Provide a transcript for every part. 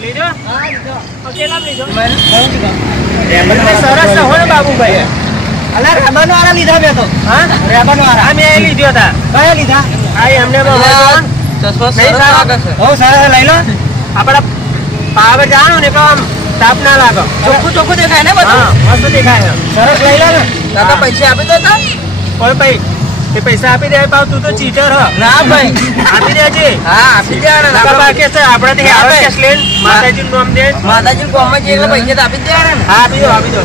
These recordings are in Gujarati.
લીધો? હા લીધો. કેટલા લીધો? સરસ રહો ને બાબુભાઈ. અલા રેબન વાળા લીધા મેં તો. હા રેબન વાળા. મેં લીધો હતા. કયા લીધા? આ એમને ચશ્મા સરસ લાગે છે. હો સરસ લઈ લો. આપડા પાવર જાણો ને તો આમ તાપ ના લાગે. ચોખ્ખું દેખાય ને બધું. હા મસ્ત દેખાય. સરસ લઈ લો ને. દાદા પૈસા આપી દો તા. કોઈ ભાઈ એ પૈસા આપી દે પાવ તું તો ચીટર હ. ના ભાઈ આપી દેજે. હા આપી દે ને. બાકી છે આપણે થી આવે કેસ લેન માતાજીનું નામ દે. માતાજી કોમમાં જે એટલે પૈસા આપી દે ને. હા આપી દો આપી દો.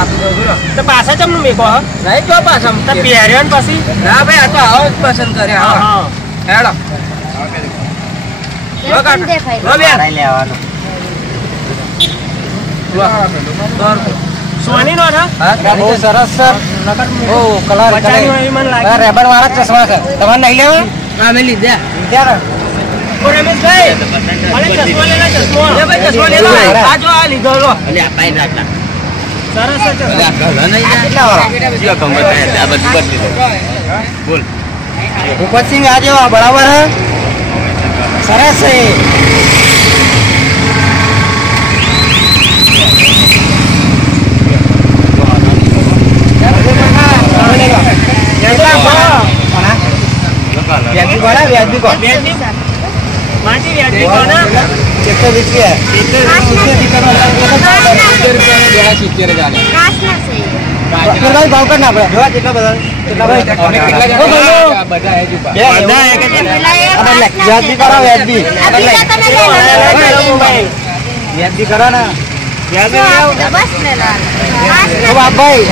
આપી દો બરો. તો પાછા ચમનું મેકો હ. નહીં તો પાછા તો પહેર્યો ને પછી. ના ભાઈ આ તો આવો જ પસંદ કરે. હા હેડો. સોની નો બહુ સરસ સર. ઓ કલર રેબન વાળા ચશ્મા છે. તમારે નહીં લેવા? હા મેં લીધા. લીધા રમેશભાઈ ચશ્મા લેલા ચશ્મા. ભાઈ ચશ્મા લે લો. આ જો આ લીધો લો. સરસ છે. બોલ ભૂપતસિંહ આજે બરાબર હે. સરસ છે. ભાવ કર ના આપડે કેટલા બધા વ્યાજબી કરો. વ્યાજબી કરો ને ભાઈ.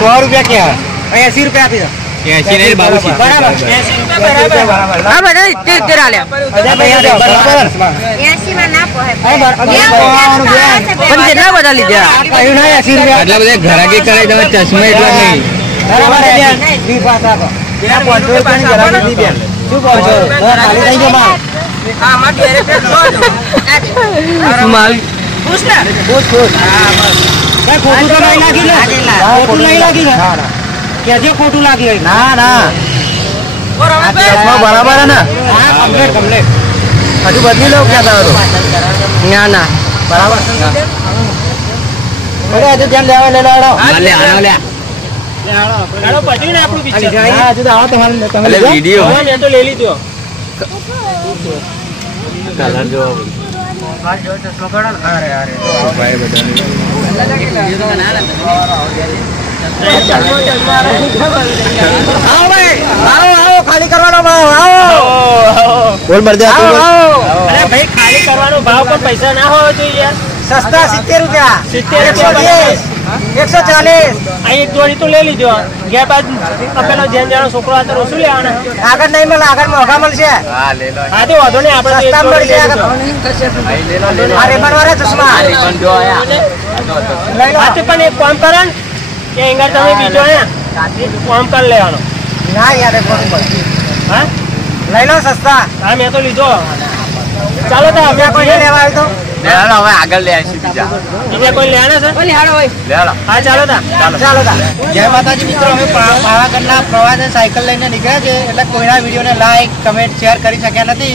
100 રૂપિયા ક્યાં 80 રૂપિયા આપી દો. 80 નહીં બાબુજી બરાબર. 80 રૂપિયા બરાબર. હા ભાઈ 70 આલ્યા. બરાબર 80 માં ના પોહે. પણ કેટલા બધા લીધા? કહ્યું ના 80 રૂપિયા. એટલા બધા ઘરાકી કરાઈ તમે ચશ્મા એટલા નહીં. બરાબર બેન 20 પાસ આપો. બેન 500 રૂપિયાની ઘરાકી દી બેન. શું કહો છો? ખાલી થઈ ગયો માલ. હા માં ડાયરેક્ટ લો જો. માલ ખુશ ને? ખુશ. હા બસ. ભાઈ ખોટું તો નહીં લાગી ને? ખોટું નહીં લાગી ને? કેજે ખોટું લાગી હોય. ના ના બરાબર હે ને? હા કમ્પ્લીટ. હજુ બદલી લો ક્યાં તારો? ના ના બરાબર. હજુ ધ્યાન લેવા લે લાડો. લે આનો લે. ચાલો પછી ને આપણું પિક્ચર. હા હજુ તો આવો તમારે તમે વિડિયો મેં તો લઈ લીધો. કલર જો આ જો ચશ્મા કાઢો ને. અરે ભાઈ બધા આવો ભાઈ આવો ખાલી કરવાનો ભાવ. આવો બોલ મરજા તું. અરે ભાઈ ખાલી કરવાનો ભાવ પણ પૈસા ના હોવો જોઈએ યાર. સસ્તા 70 રૂપિયા. 70 રૂપિયા 140. આ એક જોડી તો લઈ લીધો. ગયા બાદ પેલો જેન જાણો છોકરો આ તો શું લેવાના? આગળ નહીં મળે. આગળ મોંઘા મળશે. હા લે લો. હા તો વાંધો નહીં આપણે સસ્તા મળશે. આગળ આ રેબન વાળા ચશ્મા જો આયા લઈ લો. હા તો પણ એક કામ કરો ને કે એંગર તમે બીજો આયા કામ કરી લેવાનો. ના યાર કોણ હા લઈ લો સસ્તા. હા મેં તો લીધો. ચાલો તો આપણે કોઈ લેવા આવ્યું તો હવે આગળ લે આવીશું બીજા કોઈ લેવાના છે? હા ચાલો તા. ચાલો તા. જય માતાજી મિત્રો. અમે પાવાગઢના પ્રવાસે સાયકલ લઈને નીકળ્યા છે. એટલે કોઈના વિડીયોને લાઈક કમેન્ટ શેર કરી શક્યા નથી.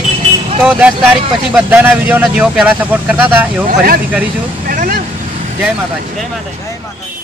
તો 10 તારીખ પછી બધાના વિડીયોને જેવો પહેલા સપોર્ટ કરતા હતા એવો ફરીથી કરીશું. જય માતાજી. જય માતાજી.